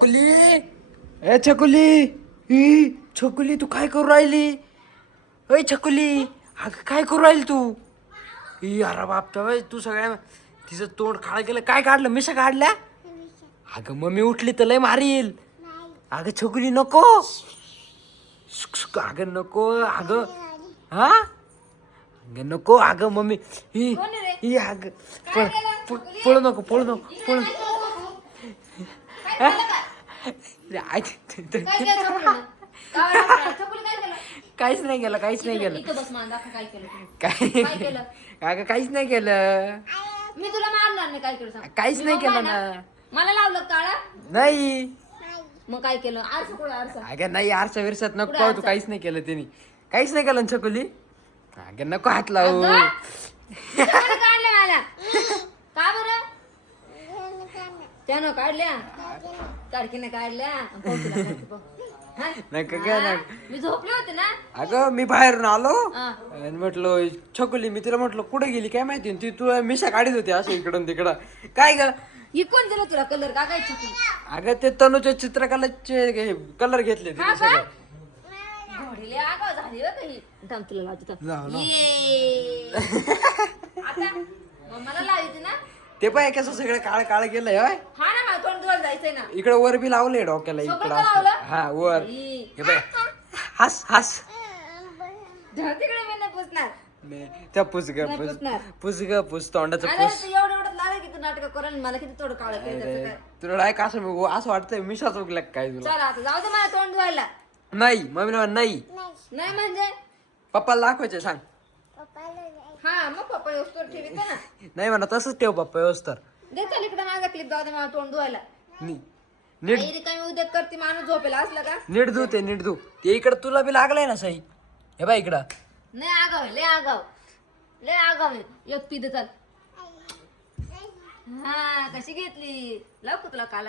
छकुली ए छकुली ही छकुली तू काय करू राहिली? अय छकुली अगं काय करू राहिली तू? ही अरे बापचा बाई तू सगळ्या तिचं तोंड खाळ केलं. काय काढलं? मिशा काढल्या? अगं मम्मी उठली तर लय मारील. अगं छकुली नको. अगं नको अगं. हा अगं नको अगं मम्मी ही ही अगं पळू नको पळू नको पळू. काहीच नाही केलं काहीच नाही केलं काय अगं काहीच नाही केलं. मी तुला मारणार नाही. काय केलं सांग? काहीच नाही केलं ना. मला लावलं काळा. नाही मग काय केलं? आरसा कुठं आरसा? अगं नाही आरच्या विरसात नको कुठं पाहू तू. आरसा? काहीच नाही केलं त्यांनी. काहीच नाही केलं ना छकुली. अगं नको हात लावू. अगं, त्यानं काढलं मला. का बरं? त्यानं काढल्या तारखेनं काढल्या. पाहू तुला काय ते पाहू. हा? नका काय हा? नका. मी झोपले होते ना. अगं मी बाहेरून आलो हा. आणि म्हटलं छकुली मी तिला म्हटलं कुठे गेली काय माहिती. ती तू मिशा काढीत होती असं इकडून तिकडं. काय ग? ही कोण दिलं तुला कलर का काय छकुली? अगं ते तनुच्या चित्रकलाचे कलर घेतले तिने हा का? सगळे. घोडीले आगाव झाली बरं का ही. थांब तुला लावते थांब. लाव, लाव. ये. आता मग मला लावायची ना. ते पाय कसं सगळं काळ काळ केलंय होय. हा ना मला तोंड धुवायला जायचंय ना. इकडे वर बी लावलंय डोक्याला सगळं इकडं का असं. लावलं? हा वर ई. हे बाय हस हस. धर तिकडे मी नाही पुसणार. त्या पुस ग नाही पुस पुसणार. पुस ग पुस तोंडाचं अरे पुस. तू एवढं एवढं लागलं की तू नाटक करून मला किती तोड काढ काय. तुला डायरेक्ट असं वाटतंय मिशा चुकल्या का काय तुला. चला आता जाऊ दे मला तोंड धुवायला. नाही मम्मी नाही नाही म्हणजे पप्पाला दाखवायचे सांग. हा मग पप्पा येऊस्तोवर ठेवीत ना. नाही म्हणा तसंच ठेव पप्पा व्यवस्था. दे चल इकडे माझा क्लिप जाऊ दे मला तोंड धुवायला. नीट आई रिकामी उद्या करते माणूस झोपेला असलं का. नीट धू ते नीट धू. ते इकडं तुला बी लागलंय ना सही. हे बाय इकडं. नाही आगाव आहे, लय आगाव लय आगाव आहे. एक पी दे चल. हा कशी घेतली लाव का तुला काला